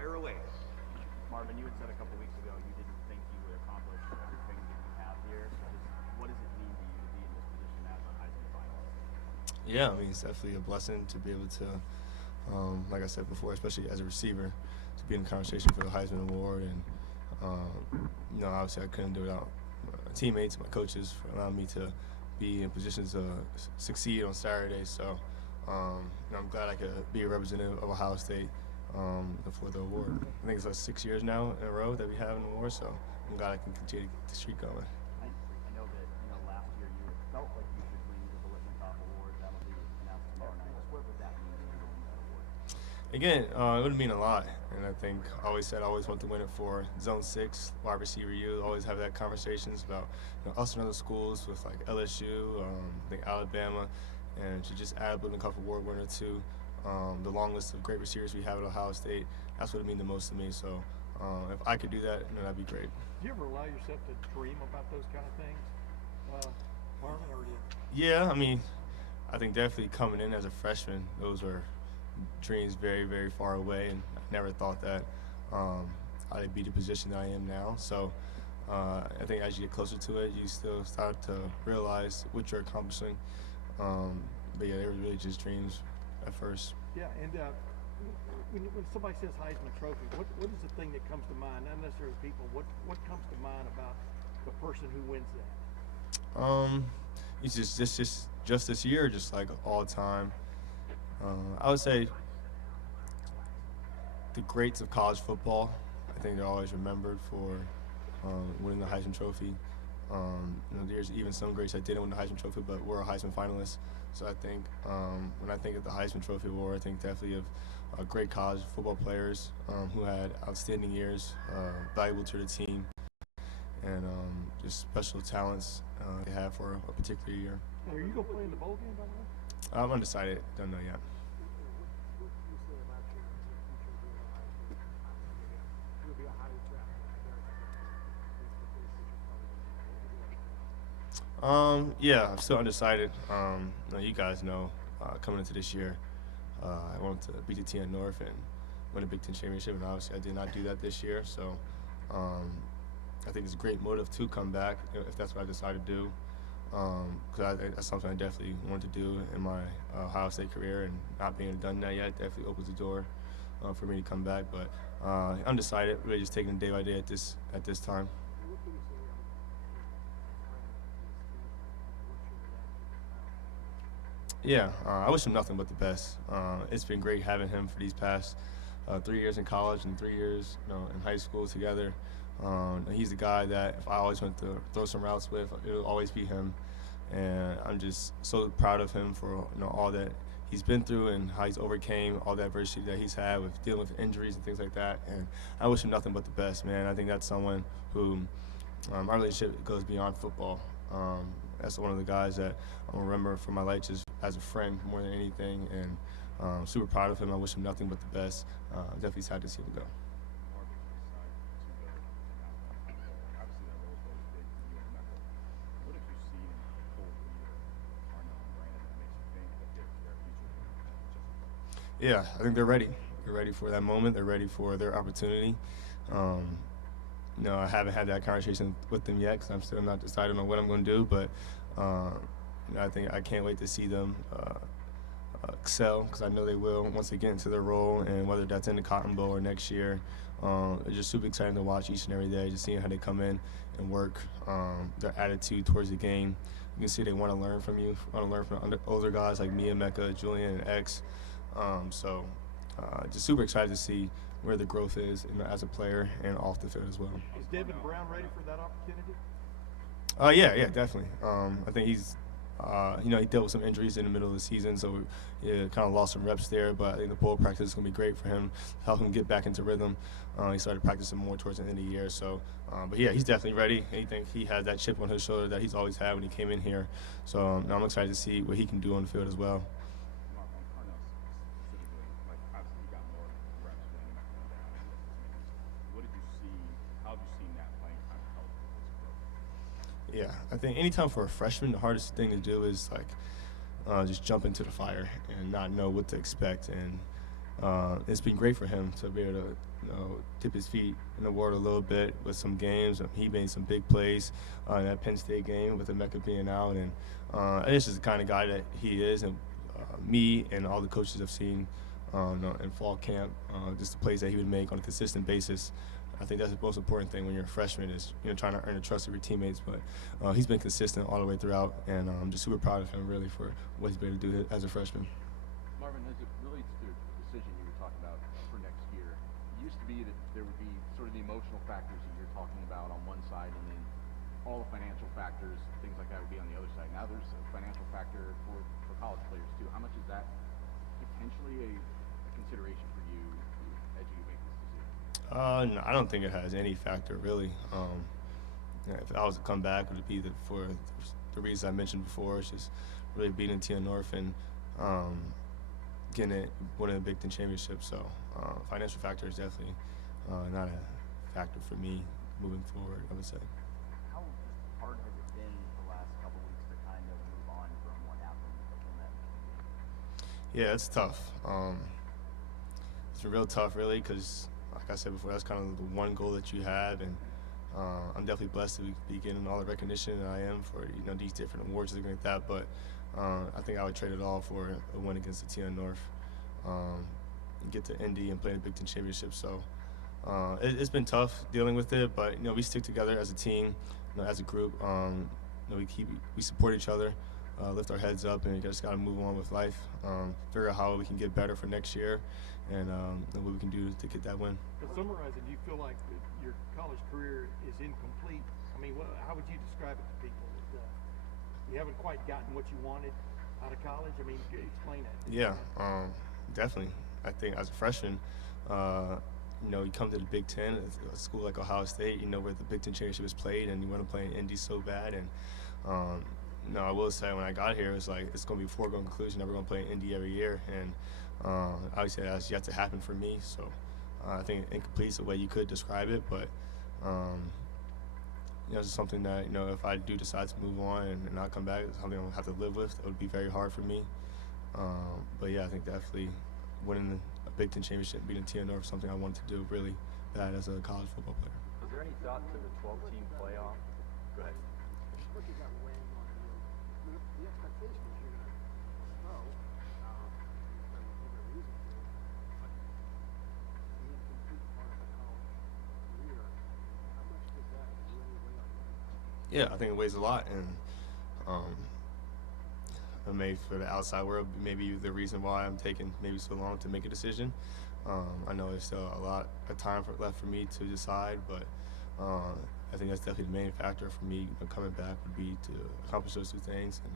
Fire away. Marvin, you had said a couple weeks ago you didn't think you would accomplish everything that you have here. What does it mean to you to be in this position as a Heisman finalist? Yeah, I mean, it's definitely a blessing to be able to, like I said before, especially as a receiver, to be in the conversation for the Heisman Award. And, obviously I couldn't do it without my teammates, my coaches, for allowing me to be in positions to succeed on Saturday. So I'm glad I could be a representative of Ohio State for the award. I think it's like 6 years now in a row that we have an award, so I'm glad I can continue to keep the streak going. I know that last year you felt like you should win the Litman Award. That'll be announced tomorrow night. What would that mean to you to win that award? Again, it would mean a lot, and I think I always want to win it for Zone 6, wide receiver U. Always have that conversations about us and other schools with like LSU, I think Alabama, and to just add a Litman Cup award winner to the long list of great receivers we have at Ohio State. That's what it means the most to me. So if I could do that, that'd be great. Do you ever allow yourself to dream about those kind of things, Marvin, or do Yeah, I mean, I think definitely coming in as a freshman, those were dreams very, very far away, and I never thought that I'd be the position that I am now. So I think as you get closer to it, you still start to realize what you're accomplishing. But yeah, they were really just dreams at first. Yeah, and when somebody says Heisman Trophy, what is the thing that comes to mind? Not necessarily people. What comes to mind about the person who wins that? It's just this year, just like all time. I would say the greats of college football. I think they're always remembered for winning the Heisman Trophy. There's even some greats that didn't win the Heisman Trophy, but were a Heisman finalist. So I think when I think of the Heisman Trophy Award, I think definitely of great college football players who had outstanding years, valuable to the team, and just special talents they have for a particular year. Now, are you going to play in the bowl game, by the way? I'm undecided. Don't know yet. Yeah, I'm still undecided. You guys know, coming into this year, I wanted to beat the team at North and win a Big Ten championship, and obviously I did not do that this year. So I think it's a great motive to come back if that's what I decide to do. Because that's something I definitely wanted to do in my Ohio State career, and not being done that yet definitely opens the door for me to come back. But undecided, really just taking it day by day at this time. Yeah, I wish him nothing but the best. It's been great having him for these past 3 years in college and 3 years, in high school together. He's the guy that if I always went to throw some routes with, it'll always be him. And I'm just so proud of him for all that he's been through and how he's overcame all the adversity that he's had with dealing with injuries and things like that. And I wish him nothing but the best, man. I think that's someone who our relationship goes beyond football. That's one of the guys that I'll remember for my life just as a friend more than anything. And super proud of him. I wish him nothing but the best. Definitely sad to see him go. Yeah, I think they're ready. They're ready for that moment. They're ready for their opportunity. I haven't had that conversation with them yet because I'm still not decided on what I'm going to do. But I think I can't wait to see them excel because I know they will once they get into their role, and whether that's in the Cotton Bowl or next year. It's just super exciting to watch each and every day, just seeing how they come in and work, their attitude towards the game. You can see they want to learn from you, want to learn from older guys like me and Mecca, Julian, and X. Just super excited to see where the growth is as a player and off the field as well. Is Devin Brown ready for that opportunity? Yeah, definitely. I think he's, he dealt with some injuries in the middle of the season, so kind of lost some reps there. But I think the bowl practice is going to be great for him, help him get back into rhythm. He started practicing more towards the end of the year. So, but yeah, he's definitely ready. I think he has that chip on his shoulder that he's always had when he came in here. So I'm excited to see what he can do on the field as well. Yeah, I think anytime for a freshman, the hardest thing to do is just jump into the fire and not know what to expect. And it's been great for him to be able to, dip his feet in the water a little bit with some games. He made some big plays in that Penn State game with Emeka being out, and it's just the kind of guy that he is. And me and all the coaches have seen in fall camp, just the plays that he would make on a consistent basis. I think that's the most important thing when you're a freshman is trying to earn the trust of your teammates. But he's been consistent all the way throughout, and I'm just super proud of him really for what he's been able to do as a freshman. Marvin, as it relates to the decision you were talking about for next year, it used to be that there would be sort of the emotional factors that you're talking about on one side, and then all the financial factors, things like that, would be on the other side. Now there's a financial factor for college players too. How much is that potentially a consideration for you as you make this decision? No, I don't think it has any factor really. If I was to come back, it would be for the reasons I mentioned before. It's just really beating TN North and winning the Big Ten championship. So financial factor is definitely not a factor for me moving forward, I would say. How hard has it been the last couple weeks to kind of move on from what happened in that game? Yeah, it's tough. It's been real tough, really, because, like I said before, that's kind of the one goal that you have, and I'm definitely blessed to be getting all the recognition that I am for these different awards and things like that. But I think I would trade it all for a win against the TN North, and get to Indy and play the Big Ten championship. So it's been tough dealing with it, but we stick together as a team, as a group. We support each other. Lift our heads up, and you just got to move on with life. Figure out how we can get better for next year, and what we can do to get that win. To summarize it, do you feel like your college career is incomplete? I mean, how would you describe it to people? You haven't quite gotten what you wanted out of college? I mean, explain that. Yeah, definitely. I think as a freshman, you come to the Big Ten, a school like Ohio State, where the Big Ten championship is played, and you want to play in Indy so bad. And I will say when I got here, it's going to be a foregone conclusion that we're going to play in Indy every year. And obviously that's yet to happen for me. So I think incomplete is the way you could describe it. But it's just something that, if I do decide to move on and not come back, it's something I'm going to have to live with. It would be very hard for me. But yeah, I think definitely winning a Big Ten championship, beating TN North, is something I wanted to do really bad as a college football player. Is there any thought to the 12-team playoff? Go ahead. What you got weighing on you? The expectation is you're going to throw, and there's reason to, but the incomplete part of the college career, how much does that really weigh on you? Yeah, I think it weighs a lot, and maybe for the outside world, maybe the reason why I'm taking maybe so long to make a decision. I know there's still a lot of time left for me to decide, but I think that's definitely the main factor for me coming back would be to accomplish those two things. And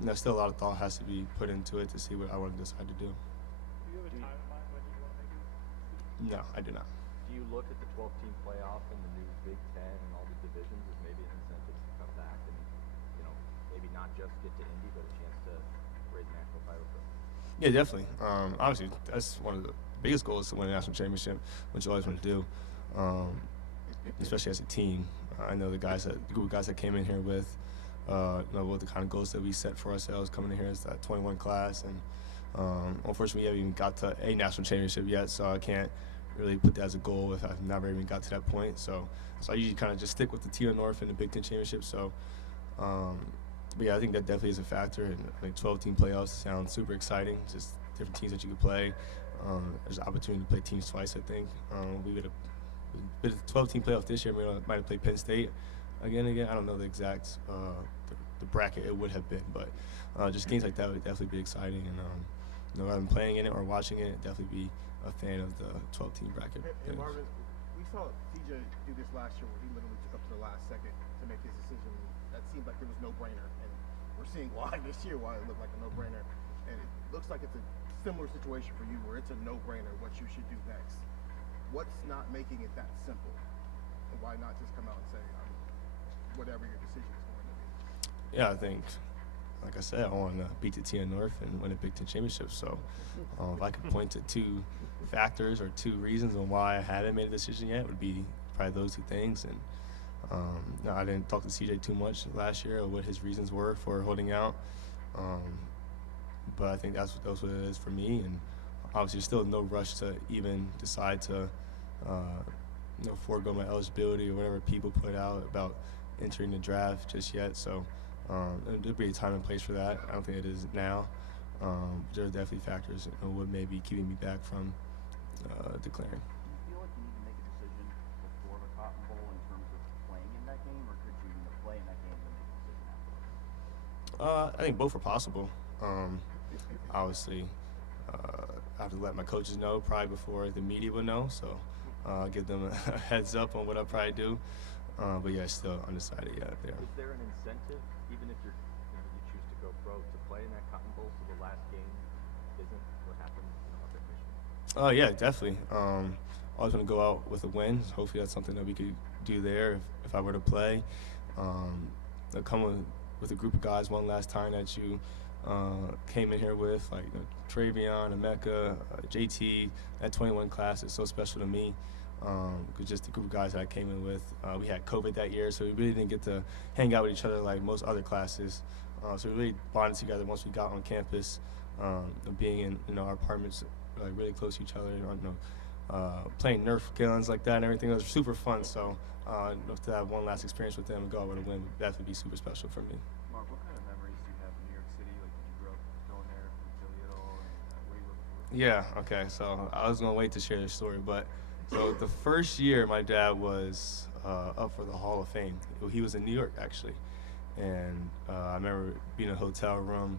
there's still a lot of thought has to be put into it to see what I want to decide to do. Do you have a timeline when you want to make it? No, I do not. Do you look at the 12-team playoff and the new Big Ten and all the divisions as maybe an incentive to come back and, maybe not just get to Indy, but a chance to raise a national title for? Yeah, definitely. Obviously, that's one of the biggest goals to win a national championship, which you always want to do, especially as a team. I know the group of guys that came in here with, what the kind of goals that we set for ourselves coming in here is that 21 class, and unfortunately, we haven't even got to a national championship yet, so I can't really put that as a goal if I've never even got to that point. So I usually kind of just stick with the TN North and the Big Ten championship. So, but yeah, I think that definitely is a factor. And I think 12-team playoffs sounds super exciting. Just different teams that you could play. There's an opportunity to play teams twice, I think. With a 12-team playoff this year, we might have played Penn State again. I don't know the exact the bracket it would have been, but just games like that would definitely be exciting. And rather than playing in it or watching it, definitely be a fan of the 12-team bracket. And Marvin, we saw TJ do this last year where he literally took up to the last second to make his decision. That seemed like it was no-brainer, and we're seeing why this year, why it looked like a no-brainer. And it looks like it's a similar situation for you where it's a no-brainer what you should do next. What's not making it that simple? And why not just come out and say, whatever your decision is going to be? Yeah, I think, like I said, I want to beat the TN North and win a Big Ten championship. So if I could point to two factors or two reasons on why I haven't made a decision yet, it would be probably those two things. And I didn't talk to CJ too much last year or what his reasons were for holding out. But I think that's what it is for me. And obviously there's still no rush to even decide to forego my eligibility or whatever people put out about entering the draft just yet. So there'll be a time and place for that. I don't think it is now. There are definitely factors what may be keeping me back from declaring. Do you feel like you need to make a decision before the Cotton Bowl in terms of playing in that game, or could you play in that game and then make a decision afterwards? I think both are possible. Obviously, I have to let my coaches know probably before the media will know, so give them a heads up on what I'll probably do. But yeah, still undecided yet there. Is there an incentive, even if you choose to go pro, to play in that Cotton Bowl so the last game isn't what happened up at Michigan? Yeah, definitely. Always want to go out with a win. Hopefully that's something that we could do there if I were to play. I'll come with a group of guys one last time that you came in here with, like Travion, Emeka, JT. That 21 class is so special to me. Because just the group of guys that I came in with, we had COVID that year, so we really didn't get to hang out with each other like most other classes. So we really bonded together once we got on campus, being in our apartments like really close to each other, playing Nerf guns like that and everything. It was super fun. So to have one last experience with them and go out with a win would definitely be super special for me. Mark, what kind of memories do you have in New York City? Like, did you grow up going there from Philly at all? And what do you look for? Yeah, okay. So I was going to wait to share this story, but so the first year my dad was up for the Hall of Fame. He was in New York, actually. And I remember being in a hotel room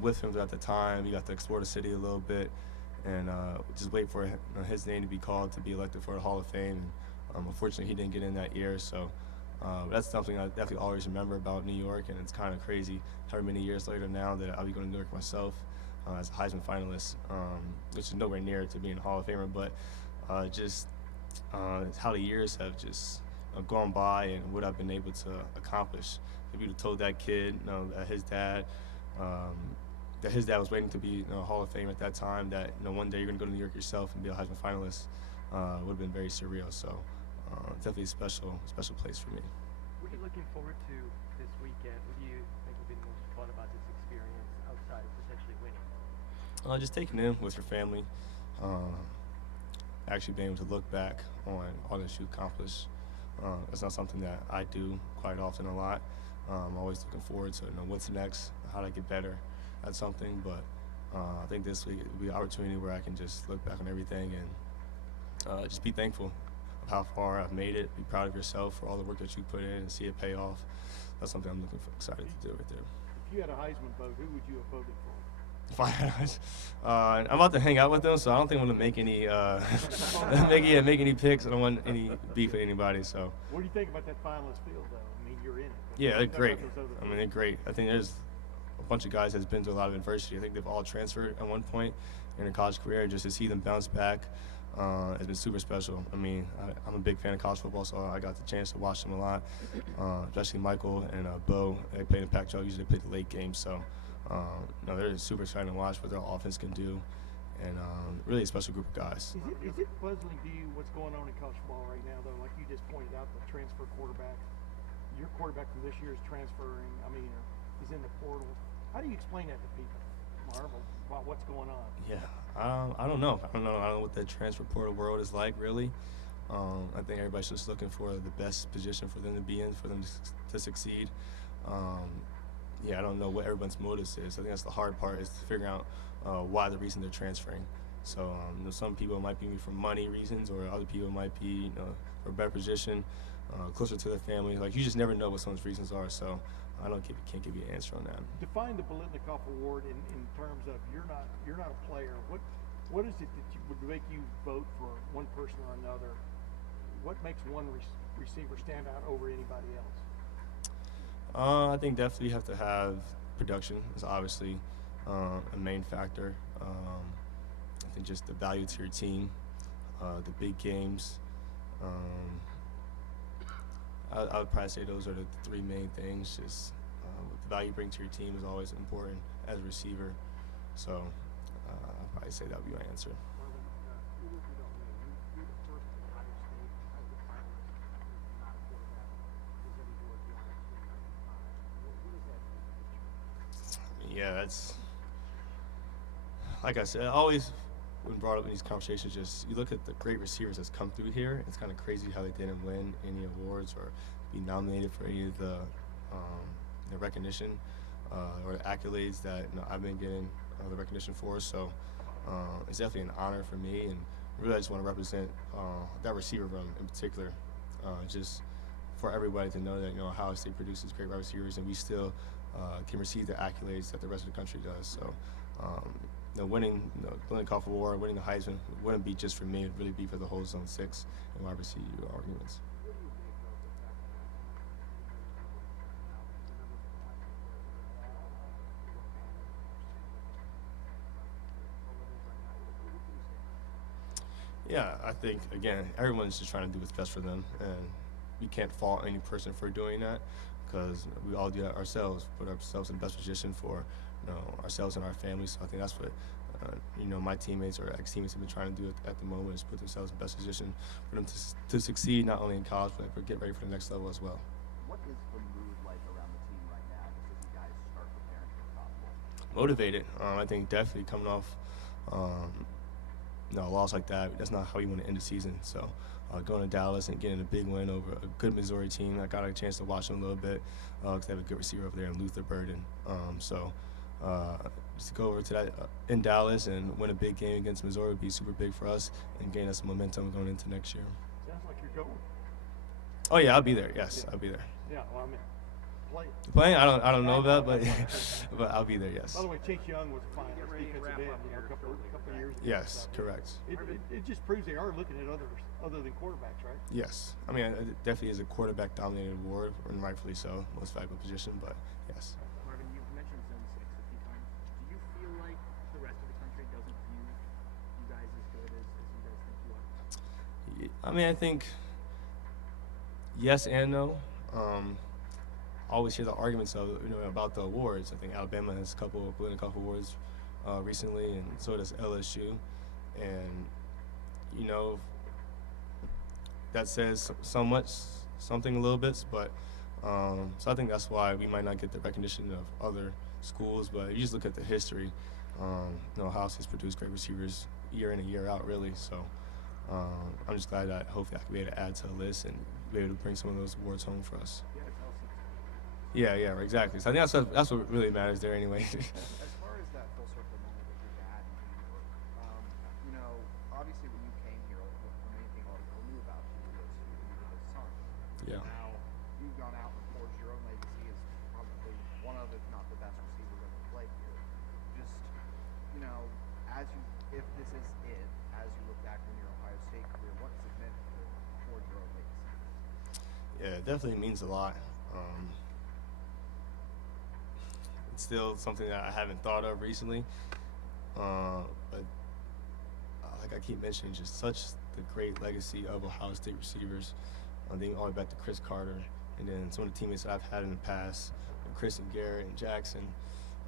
with him at the time. We got to explore the city a little bit and just wait for his name to be called to be elected for the Hall of Fame. And unfortunately, he didn't get in that year. So that's something I definitely always remember about New York. And it's kind of crazy how many years later now that I'll be going to New York myself as a Heisman finalist, which is nowhere near to being a Hall of Famer. But just how the years have just gone by and what I've been able to accomplish. If you'd have told that kid that his dad was waiting to be a Hall of Fame at that time, that one day you're going to go to New York yourself and be a Heisman finalist, would have been very surreal. So definitely a special place for me. What are you looking forward to this weekend? What do you think will be the most fun about this experience outside of potentially winning? Just taking in with your family. Actually being able to look back on all that you accomplished. It's not something that I do quite often a lot. I'm always looking forward to what's next, how to get better at something. But I think this week will be an opportunity where I can just look back on everything and just be thankful of how far I've made it. Be proud of yourself for all the work that you put in and see it pay off. That's something I'm excited to do right there. If you had a Heisman vote, who would you have voted for? If I had, I'm about to hang out with them, so I don't think I'm gonna make any make any picks. I don't want any beef with anybody. So. What do you think about that finalist field, though? I mean, you're in it. Yeah, they're great. I mean, they're great. I think there's a bunch of guys that's been through a lot of adversity. I think they've all transferred at one point in their college career. Just to see them bounce back has been super special. I mean, I'm a big fan of college football, so I got the chance to watch them a lot, especially Michael and Bo. They played in Pac-12. Usually they play the late game, so. They're super exciting to watch what their offense can do, and really a special group of guys. Is it puzzling to you what's going on in college football right now, though? Like you just pointed out, the transfer quarterback. Your quarterback from this year is transferring. I mean, he's in the portal. How do you explain that to people, Marvin, about what's going on? Yeah, I don't know. I don't know what the transfer portal world is like, really. I think everybody's just looking for the best position for them to be in, for them to succeed. I don't know what everyone's motives is. I think that's the hard part, is to figure out why the reason they're transferring. So some people might be for money reasons, or other people might be for a better position, closer to their family. Like, you just never know what someone's reasons are. So can't give you an answer on that. Define the Biletnikoff Award in terms of you're not a player. What is it that would make you vote for one person or another? What makes one receiver stand out over anybody else? I think definitely you have to have production is obviously a main factor. I think just the value to your team, the big games. I would probably say those are the three main things. Just the value you bring to your team is always important as a receiver. So I'd probably say that would be my answer. Yeah, that's, like I said, always been brought up in these conversations, just you look at the great receivers that's come through here. It's kind of crazy how they didn't win any awards or be nominated for any of the recognition or the accolades that I've been getting the recognition for. So it's definitely an honor for me, and really I just want to represent that receiver room in particular, just for everybody to know that Ohio State produces great wide receivers, and we still can receive the accolades that the rest of the country does. So winning the Cough Award, winning the Heisman wouldn't be just for me. It'd really be for the whole Zone 6 and wide receiver arguments. Yeah, I think, again, everyone's just trying to do what's best for them, and we can't fault any person for doing that, because we all do that ourselves, put ourselves in the best position for ourselves and our families. So I think that's what my teammates or ex-teammates have been trying to do at the moment, is put themselves in the best position for them to succeed, not only in college, but get ready for the next level as well. What is the mood like around the team right now, just as you guys start preparing for the Cotton Bowl? Motivated. I think definitely coming off a loss like that, that's not how you want to end the season. So going to Dallas and getting a big win over a good Missouri team, I got a chance to watch them a little bit because they have a good receiver over there in Luther Burden. Just to go over to that in Dallas and win a big game against Missouri would be super big for us and gain us momentum going into next year. Sounds like you're going. Oh yeah, I'll be there. Yes, I'll be there. Yeah, well, I mean, Playing? I don't know that, but but I'll be there. Yes. By the way, Chase Young was fine as defensive end a couple of years ago. Yes, correct. It just proves they are looking at others other than quarterbacks, right? Yes. I mean, it definitely is a quarterback-dominated award, and rightfully so, most valuable position. But yes. Marvin, you've mentioned Zone 6 a few times. Do you feel like the rest of the country doesn't view you guys as good as you guys think you are? I mean, I think yes and no. I always hear the arguments of about the awards. I think Alabama has won a couple awards recently, and so does LSU. And that says something a little bit. But so I think that's why we might not get the recognition of other schools. But you just look at the history. Ohio State's produced great receivers year in and year out, really. So I'm just glad that hopefully I can be able to add to the list and be able to bring some of those awards home for us. Yeah, exactly. So I think that's what really matters there anyway. As far as that full circle moment with your dad in New York, obviously when you came here, the main thing a lot of people knew about you was you were his son. Yeah. Now you've gone out and forged your own legacy as probably one of, if not the best receivers ever played here. Just, if this is it, as you look back on your Ohio State career, what does it mean to forge your own legacy? Yeah, it definitely means a lot. It's still something that I haven't thought of recently, but like I keep mentioning, just such the great legacy of Ohio State receivers. Dating all the way back to Chris Carter, and then some of the teammates that I've had in the past, Chris and Garrett and Jackson.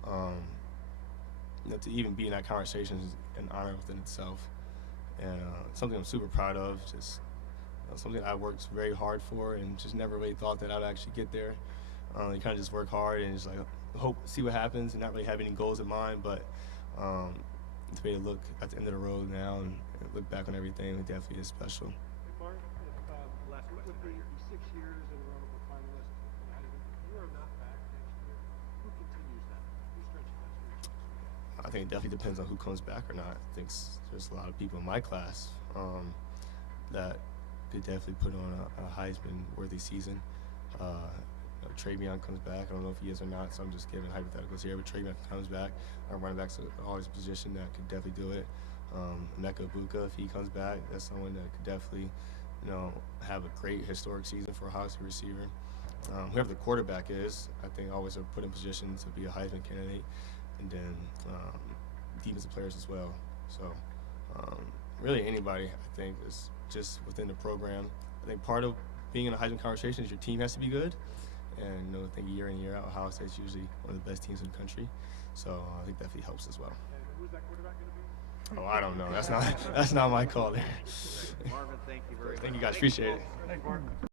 To even be in that conversation is an honor within itself, and something I'm super proud of. Just something I worked very hard for, and just never really thought that I'd actually get there. You kind of just work hard and just see what happens, and not really have any goals in mind. But to be able to look at the end of the road now and look back on everything, it definitely is special. Hey, Mark, last question with the 6 years in a row of a finalist, you are not back next year. Who continues that? Who stretches that streak? I think it definitely depends on who comes back or not. I think there's a lot of people in my class that could definitely put on a Heisman-worthy season. Travion comes back. I don't know if he is or not, so I'm just giving hypotheticals here. But Travion comes back. Our running back's always a position that could definitely do it. Emeka Egbuka, if he comes back, that's someone that could definitely, have a great historic season for a Ohio State receiver. Whoever the quarterback is, I think always are put in position to be a Heisman candidate, and then defensive players as well. So really anybody, I think, is just within the program. I think part of being in a Heisman conversation is your team has to be good. And I think year in, year out, Ohio State's usually one of the best teams in the country. So I think that definitely helps as well. And who's that quarterback going to be? Oh, I don't know. That's not my call there. Marvin, thank you very much. Thank you guys. Appreciate it. Thanks, Mark.